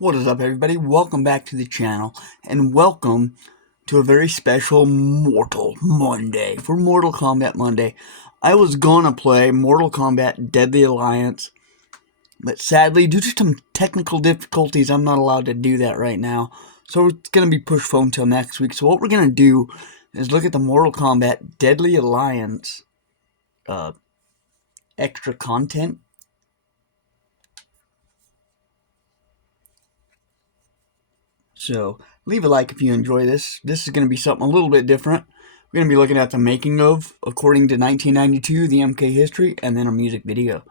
What is up, everybody? Welcome back to the channel, and welcome to a very special Mortal Monday. For Mortal Kombat Monday, I was gonna play Mortal Kombat Deadly Alliance, but sadly, due to some technical difficulties, I'm not allowed to do that right now. So it's gonna be pushed forward until next week. So what we're gonna do is look at the Mortal Kombat Deadly Alliance extra content. So leave a like if you enjoy this. This is going to be something a little bit different. We're going to be looking at the making of, according to 1992, the MK history, and then a music video.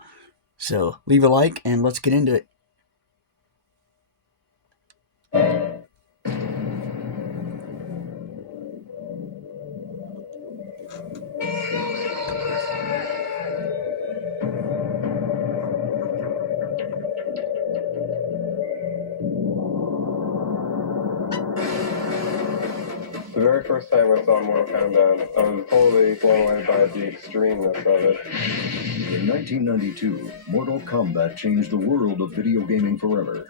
So leave a like and let's get into it. The very first time I saw Mortal Kombat, I was totally blown away by the extremeness of it. In 1992, Mortal Kombat changed the world of video gaming forever.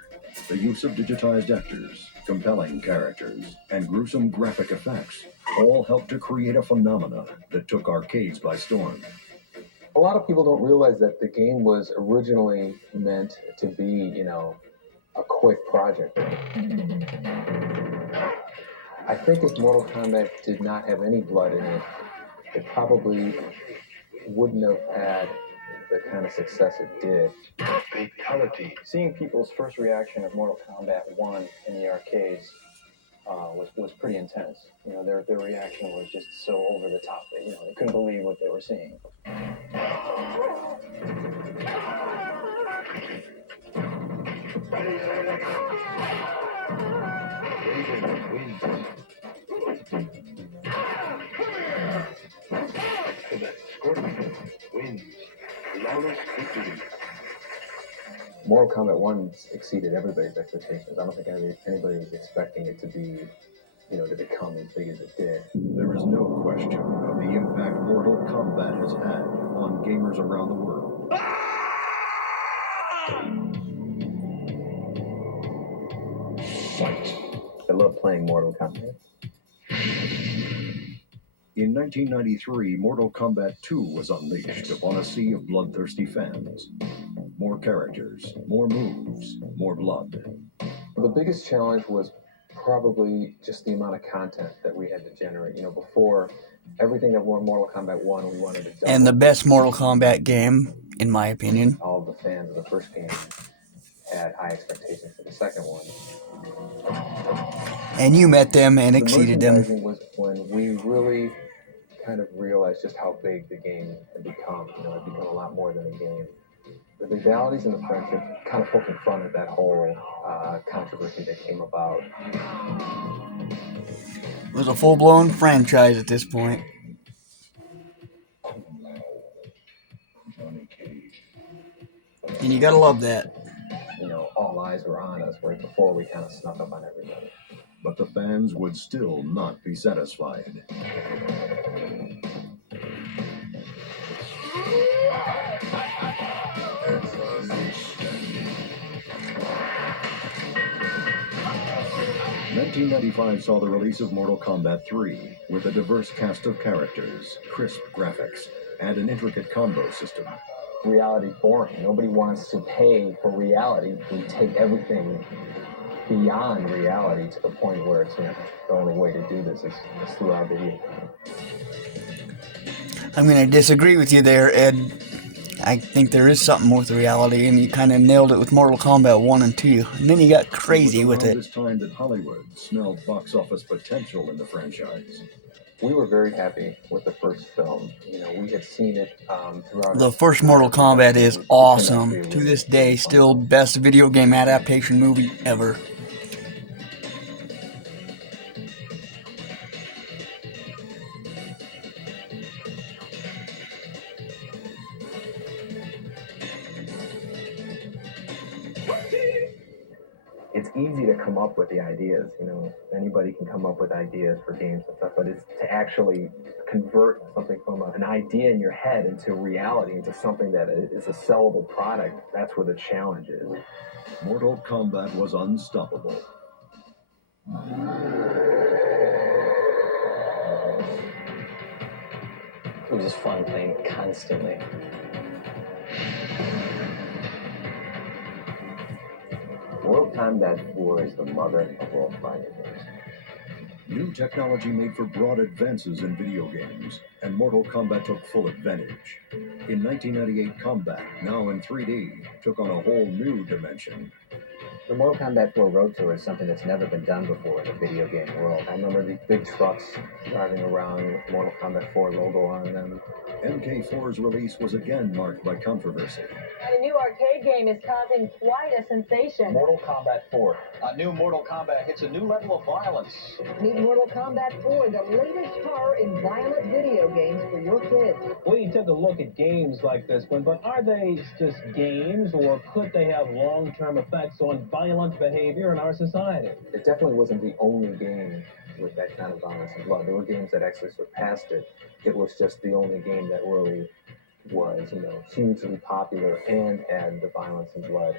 The use of digitized actors, compelling characters, and gruesome graphic effects all helped to create a phenomenon that took arcades by storm. A lot of people don't realize that the game was originally meant to be, a quick project. I think if Mortal Kombat did not have any blood in it, it probably wouldn't have had the kind of success it did. Fatality. Seeing people's first reaction of Mortal Kombat 1 in the arcades was pretty intense. Their reaction was just so over the top that they couldn't believe what they were seeing. Mortal Kombat 1 exceeded everybody's expectations. I don't think anybody was expecting it to be, to become as big as it did. There is no question of the impact Mortal Kombat has had on gamers around the world. Fight. I love playing Mortal Kombat. In 1993, Mortal Kombat 2 was unleashed upon a sea of bloodthirsty fans. More characters, more moves, more blood. The biggest challenge was probably just the amount of content that we had to generate. Before everything that won Mortal Kombat 1, we wanted to double. And the best Mortal Kombat game, in my opinion. All the fans of the first game had high expectations for the second one. And you met them and exceeded them. Merchandising was when we really kind of realized just how big the game had become. It had become a lot more than a game. The legalities and the friendship kind of poking fun at that whole controversy that came about. It was a full-blown franchise at this point. And you gotta love that. All eyes were on us right before we kind of snuck up on everybody. But the fans would still not be satisfied. "1995 saw the release of Mortal Kombat 3 with a diverse cast of characters, crisp graphics, and an intricate combo system. Reality's boring. Nobody wants to pay for reality. We take everything beyond reality to the point where it's the only way to do this is through our video. I'm going to disagree with you there, Ed. I think there is something with reality, and you kind of nailed it with Mortal Kombat 1 and 2. And then you got crazy with it. It was around this time that Hollywood smelled box office potential in the franchise. We were very happy with the first film. We had seen it throughout. The first Mortal Kombat is awesome. To this day, still best video game adaptation movie ever. it's easy to come up with the ideas. You know, anybody can come up with ideas for games and stuff, but it's to actually convert something from an idea in your head into reality, into something that is a sellable product. That's where the challenge is. Mortal Kombat was unstoppable. It was just fun playing constantly. Mortal Kombat 4 is the mother of all fighting games. New technology made for broad advances in video games, and Mortal Kombat took full advantage. In 1998, Combat, now in 3D, took on a whole new dimension. The Mortal Kombat 4 Road Tour is something that's never been done before in the video game world. I remember these big trucks driving around with Mortal Kombat 4 logo on them. MK4's release was again marked by controversy. And a new arcade game is causing quite a sensation. Mortal Kombat 4. A new Mortal Kombat hits a new level of violence. Meet Mortal Kombat 4, the latest horror in violent video games for your kids. We took a look at games like this one, but are they just games, or could they have long-term effects on violent behavior in our society? It definitely wasn't the only game with that kind of violence and blood. There were games that actually surpassed it. It was just the only game that really was, you know, hugely popular and had the violence and blood.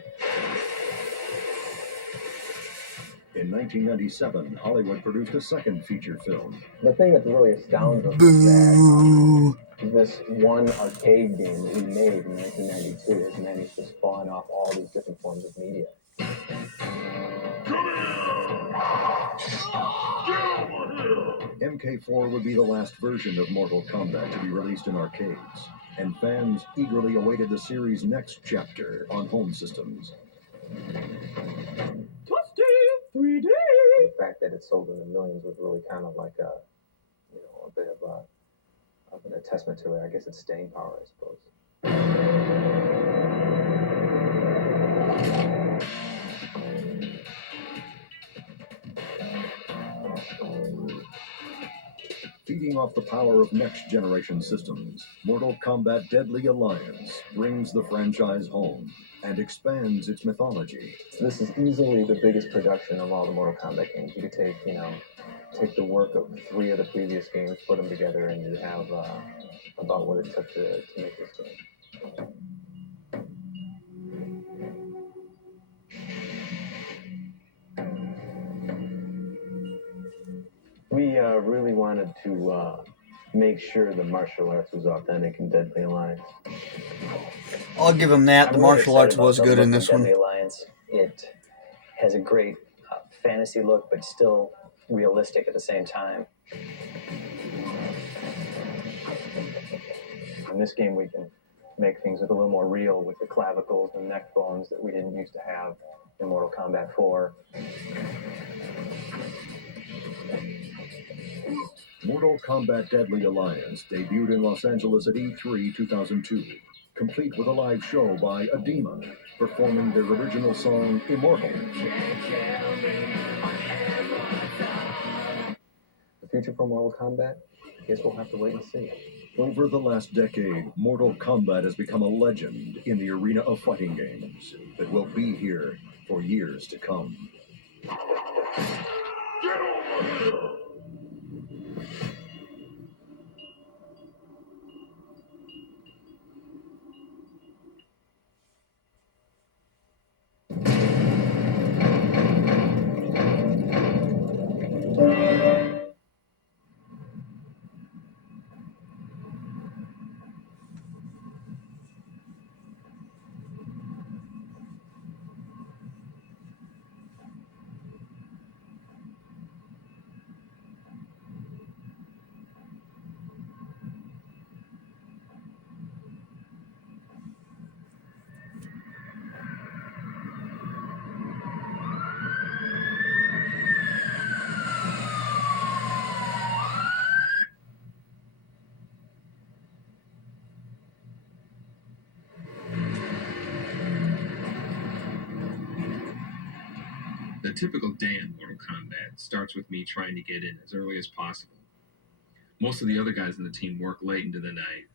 In 1997, Hollywood produced a second feature film. The thing that really astounds us is Boo! that this one arcade game that we made in 1992 has managed to spawn off all these different forms of media. MK4 would be the last version of Mortal Kombat to be released in arcades, and fans eagerly awaited the series' next chapter on home systems. The fact that it sold in the millions was really kind of like a, you know, a bit of an attestament to it. I guess it's staying power, I suppose. Feeding off the power of next-generation systems, Mortal Kombat Deadly Alliance brings the franchise home and expands its mythology. This is easily the biggest production of all the Mortal Kombat games. You could take, you know, take the work of 3 of the previous games, put them together, and you have about what it took to make this game. We really wanted to make sure the martial arts was authentic in Deadly Alliance. I'll give him that. The I'm really martial excited arts about was the good look in of this one. Deadly Alliance. It has a great fantasy look, but still realistic at the same time. In this game, we can make things look a little more real with the clavicles and neck bones that we didn't used to have in Mortal Kombat 4. Mortal Kombat Deadly Alliance debuted in Los Angeles at E3 2002, complete with a live show by Adema, performing their original song, Immortal. The future for Mortal Kombat? I guess we'll have to wait and see. Over the last decade, Mortal Kombat has become a legend in the arena of fighting games that will be here for years to come. The typical day in Mortal Kombat starts with me trying to get in as early as possible. Most of the other guys in the team work late into the night,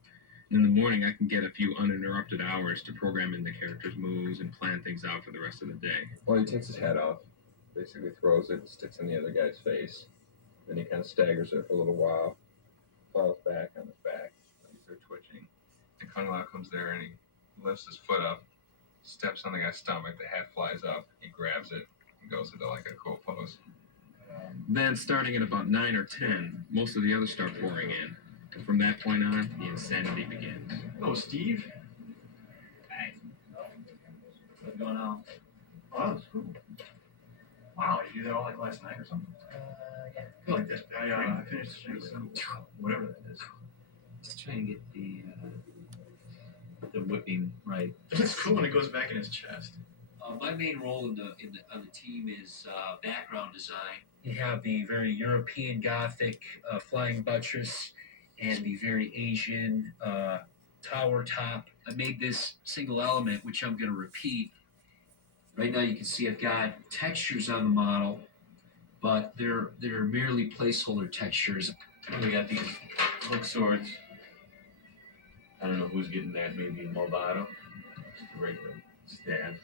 and in the morning I can get a few uninterrupted hours to program in the character's moves and plan things out for the rest of the day. Well, he takes his hat off, basically throws it, sticks in the other guy's face. Then he kind of staggers it for a little while, falls back on his back. They're twitching. And Kung Lao comes there and he lifts his foot up, steps on the guy's stomach, the hat flies up, he grabs it, and goes into like a cool pose. Then, starting at about 9 or 10, most of the others start pouring in. And from that point on, the insanity begins. Oh, Steve? Hey. What's going on? Oh, that's cool. Wow, you do that all like last night or something? Yeah. I feel like that. I finished the Shang Tsung, whatever that is. Just trying to get the whipping right. It's cool when it goes back in his chest. My main role on the team is background design. You have the very European Gothic flying buttress and the very Asian tower top. I made this single element, which I'm going to repeat. Right now, you can see I've got textures on the model, but they're merely placeholder textures. We got these hook swords. I don't know who's getting that. Maybe Movado. Just a regular stab.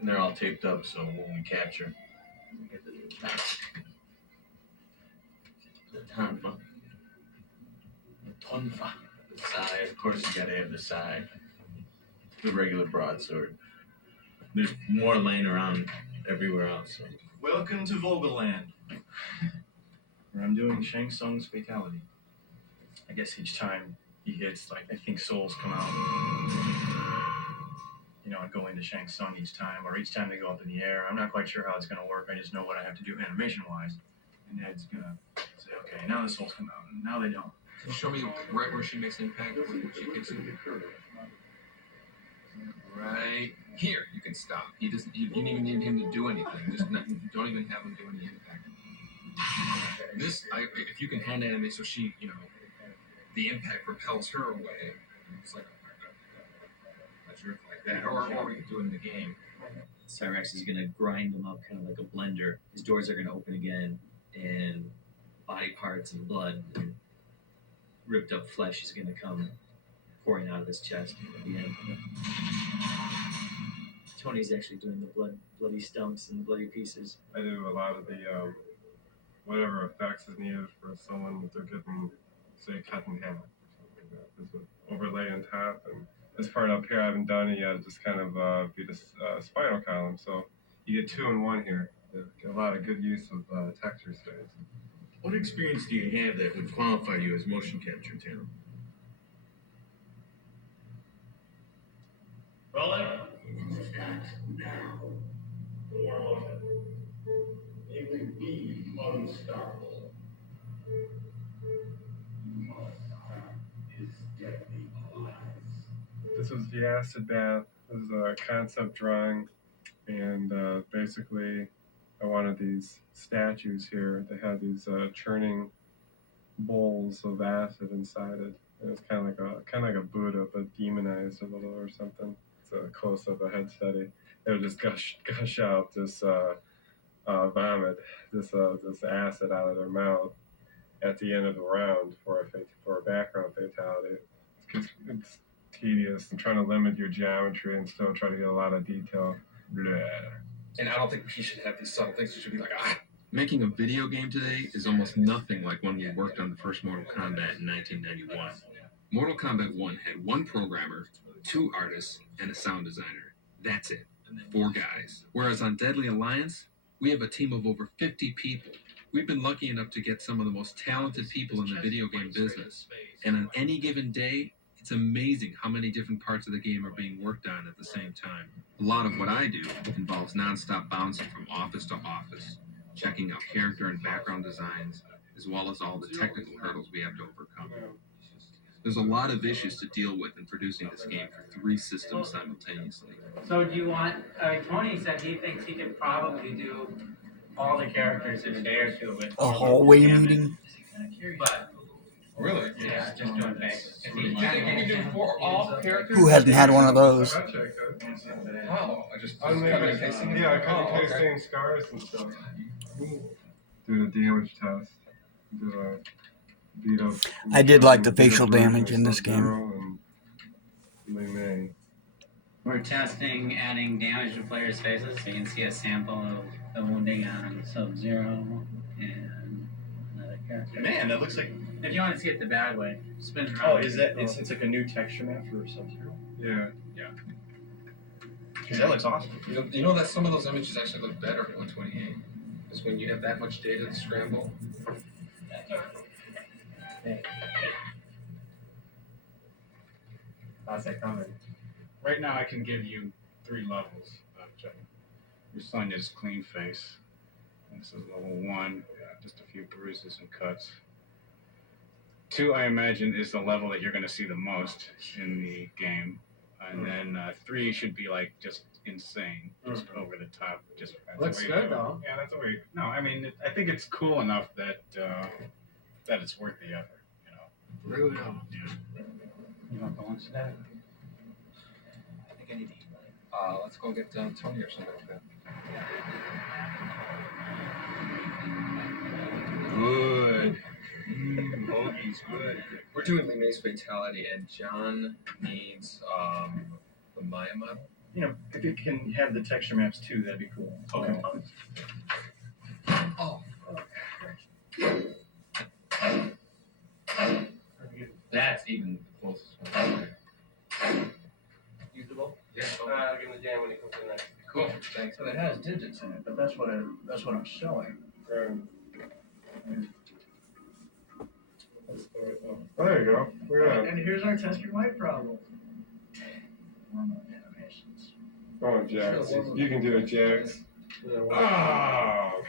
And they're all taped up, so when we capture, we get the tonfa. The tonfa. The side. Of course, you gotta have the side. The regular broadsword. There's more laying around everywhere else. So. Welcome to Vogelland, where I'm doing Shang Tsung's fatality. I guess each time he hits, like, I think souls come out. You know, and go into Shang Tsung each time, or each time they go up in the air. I'm not quite sure how it's going to work. I just know what I have to do animation-wise. And Ed's going to say, okay, now the souls come out, and now they don't. Can you show me right where she makes impact, where she kicks it? Right here, you can stop. He doesn't. You don't even need him to do anything. Just not, don't even have him do any impact. This, if you can hand animate so she, the impact repels her away. It's like a jerk like that, or we could do it in the game. Cyrax is going to grind them up kind of like a blender. His doors are going to open again, and body parts and blood and ripped up flesh is going to come pouring out of his chest at the end. Tony's actually doing the bloody stumps and bloody pieces. I do a lot of the whatever effects is needed for someone that they're getting, say, cut in half or something like that. There's an overlay on top, and this part up here I haven't done it yet. It's just kind of be the spinal column, so you get 2 in 1 here. You get a lot of good use of texture space. What experience do you have that would qualify you as motion capture talent? Rolling. Start now. It will be unstoppable. Is deadly allies. This was the acid bath. This is a concept drawing, and basically I wanted these statues here. They had these churning bowls of acid inside it. It was kind of like a Buddha, but demonized a little or something. It's a close up, a head study. It would just gush out this vomit, this acid out of their mouth at the end of the round for a background fatality. It's tedious and trying to limit your geometry and still try to get a lot of detail. Blah. And I don't think he should have these subtle things. He should be like, ah. Making a video game today is almost nothing like when we worked on the first Mortal Kombat in 1991. Mortal Kombat 1 had 1 programmer, 2 artists, and a sound designer. That's it. 4 guys. Whereas on Deadly Alliance, we have a team of over 50 people. We've been lucky enough to get some of the most talented people in the video game business. And on any given day, it's amazing how many different parts of the game are being worked on at the same time. A lot of what I do involves non-stop bouncing from office to office, checking out character and background designs, as well as all the technical hurdles we have to overcome. There's a lot of issues to deal with in producing this game for 3 systems simultaneously. So do you want, Tony said he thinks he could probably do all the characters in a day or 2 with A hallway meeting? But, Really? yeah, just doing things. You think you can do 4 all characters? Who hasn't had one of those? How? I just I'm cut and pasting it? Yeah, cut and Oh, okay. pasting scars and stuff. Do the damage test. Do the beat up. I did like the facial damage in this game. And Li Mei. We're testing adding damage to players' faces. So you can see a sample of the wounding on Sub-Zero and another character. Man, that looks like... If you want to see it the bad way, spin around. Oh, is that... It's like a new texture map for Sub-Zero? Yeah. Because that looks awesome. You know that some of those images actually look better at 128. Because when you have that much data to scramble. How's that coming? Right now, I can give you 3 levels of Judgment. Your Sonya's clean face. And this is level 1, just a few bruises and cuts. 2, I imagine, is the level that you're going to see the most in the game. And then 3 should be like just insane, just over the top. Just Looks good though. Yeah, that's the way. No, I mean, I think it's cool enough that that it's worth the effort. Brutal. Yeah. You want to launch that? I think I need to eat. Let's go get Tony or something like that. Good. Bogey's good. We're doing the Mace Fatality, and John needs the Maya model. You know, if it can have the texture maps too, that'd be cool. Okay. Oh. That's even the closest one. Usable? Yeah. I'll give him the jam when he comes in there. Cool. Thanks. So it has digits in it, but that's what I'm showing. Oh, there you go. Yeah. And here's our test your mic problem. Warm-up animations. Oh, Jax. You can do it, Jax. Oh!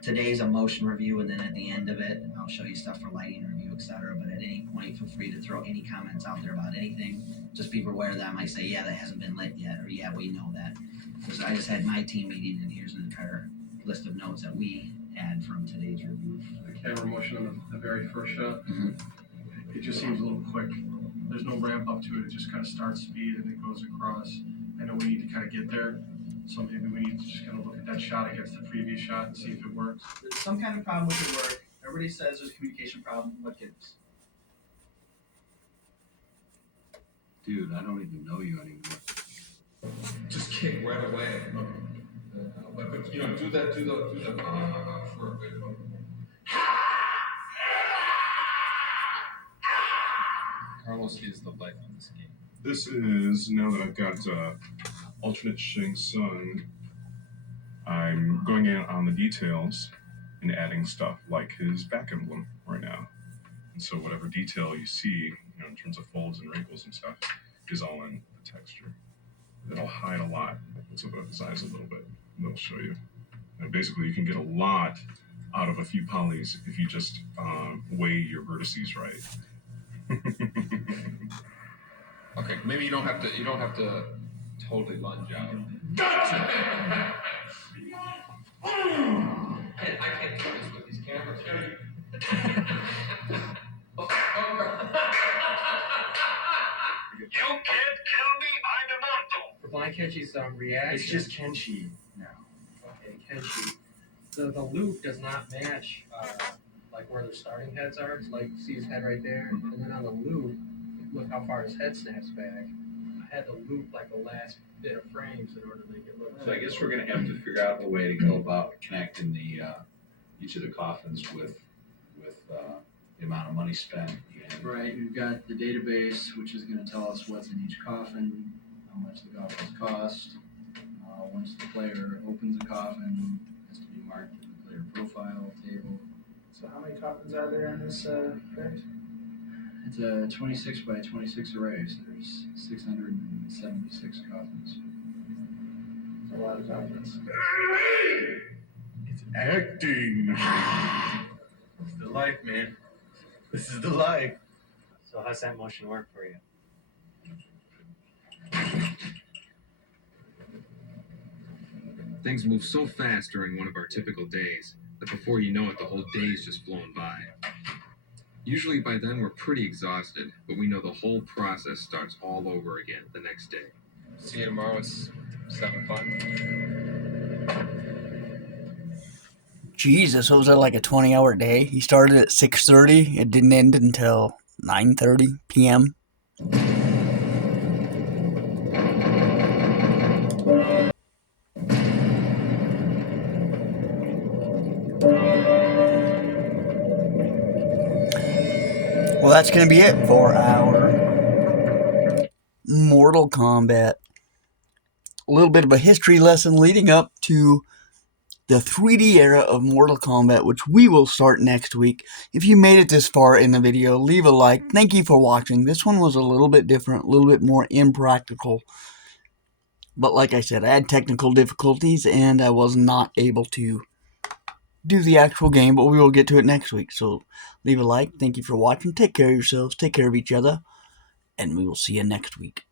Today's a motion review, and then at the end of it, I'll show you stuff for lighting review, etc. But at any point, feel free to throw any comments out there about anything. Just be aware that I might say, yeah, that hasn't been lit yet, or yeah, we know that. Because I just had my team meeting, and here's an entire list of notes that we had from today's review. The camera motion on the very first shot, Mm-hmm. it just seems a little quick. There's no ramp up to it. It just kind of starts speed and it goes across. I know we need to kind of get there. So maybe we need to just kind of look at that shot against the previous shot and see if it works. There's some kind of problem with the work. Everybody says there's a communication problem. What gives? Dude, I don't even know you anymore. Just kick right away. But you know, do the for a bit. Carlos is the life of this game. This is, now that I've got alternate Shang Tsung, I'm going in on the details and adding stuff like his back emblem right now. And so whatever detail you see, you know, in terms of folds and wrinkles and stuff, is all in the texture. It'll hide a lot. Let's open up his eyes a little bit, and it'll show you. And basically, you can get a lot out of a few polys if you just weigh your vertices right. Okay, maybe you don't have to totally lunge out. Gotcha! I can't do this with these cameras. You can't kill me, I'm immortal! For Blind Kenchi's reaction. It's just Kenshi now. Okay, Kenshi. The loop does not match like where the starting heads are. It's like see his head right there, and then on the loop, look how far his head snaps back. I had to loop like the last bit of frames in order to make it look. So I guess we're gonna have to figure out a way to go about connecting the each of the coffins with the amount of money spent. And Right, we've got the database, which is going to tell us what's in each coffin, how much the coffins cost. Once the player opens a coffin, it has to be marked in the player profile table. So how many coffins are there in this phase? It's a 26 by 26 array, so there's 676 coffins. It's a lot of coffins. It's acting! It's the life, man. This is the life. So how's that motion work for you? Things move so fast during one of our typical days that before you know it, the whole day's just flown by. Usually by then we're pretty exhausted, but we know the whole process starts all over again the next day. See you tomorrow at 7 o'clock. Jesus, what was that, like a 20-hour day? He started at 6:30. It didn't end until 9:30 p.m. Well, that's going to be it for our Mortal Kombat. A little bit of a history lesson leading up to the 3D era of Mortal Kombat, which we will start next week. If you made it this far in the video, leave a like. Thank you for watching. This one was a little bit different, a little bit more impractical. But like I said, I had technical difficulties and I was not able to do the actual game, but we will get to it next week. So leave a like. Thank you for watching. Take care of yourselves. Take care of each other. And we will see you next week.